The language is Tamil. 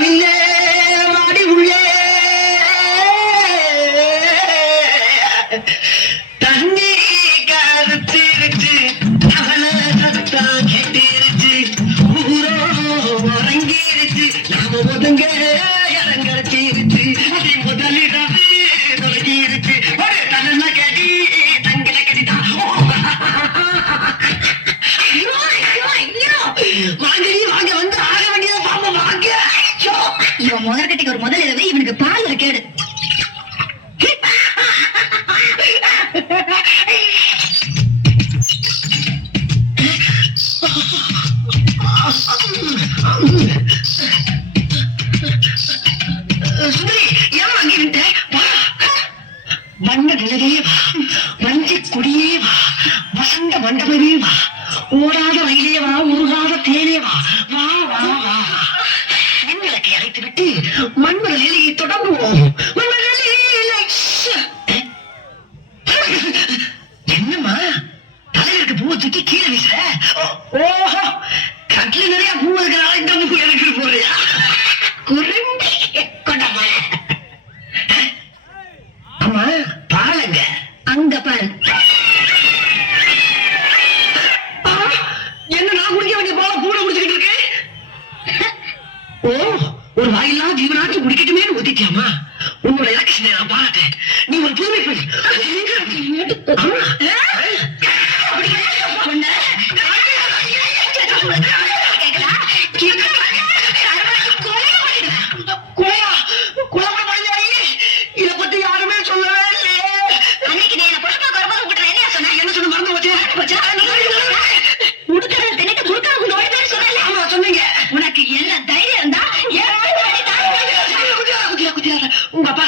வானவில்லே வாடி உள்ளே தண்ணி கருத்திருச்சு அவன சத்தம் கேட்டிருச்சு ஊரோ உறங்கிருச்சு நாம ஒதுங்க இறங்கடிச்சிருச்சு அதை முதலிடவே தொடங்கிருச்சு ஒரு தன்ன கடி தங்கில கடிதான் வாங்க வந்து ஆக வேண்டியது பாப்பா வாங்க இவன் முதற்கட்டிக்கு ஒரு முதல் இரவு இவனுக்கு பால் கேடு வண்ண நிலவே வா வஞ்சி குடியே வா வசந்த மண்டபமே வா ஓடாத ரயிலே வா உருகாத தேனே வா வா வா வா விண்விளக்கை அழைத்து விட்டு மண்மர நிலையை தொடங்குவோம். என்னம்மா தலைவருக்கு பூவை தூக்கி கீழே வீசுற? ஓஹோ கட்ல நிறைய பூ இருக்கிறால இந்த பூ எனக்கு போறியா? குறும்பி கொண்டம்மா. அம்மா பாருங்க அங்க பாரு. என்ன நான் குடிக்க வேண்டிய பால கூட குடிச்சுக்கிட்டு இருக்கேன். ஓ ஒரு வாயிலா ஜீவனாச்சு குடிக்கட்டுமே ஊத்திட்டியாமா? உன்னோட எலக்ஷனை நான் பாராட்டேன். நீ ஒரு புதுமை பெண். இதை பத்தி யாருமே சொல்லவே இல்லையே. அன்னைக்கு நீ என்ன புஷ்பா வரும்போது உங்ககிட்ட என்ன சொன்ன? என்ன சொன்ன மறந்து போச்சு. சொன்னீங்க உனக்கு என்ன தைரியம் இருந்தா உங்க அப்பா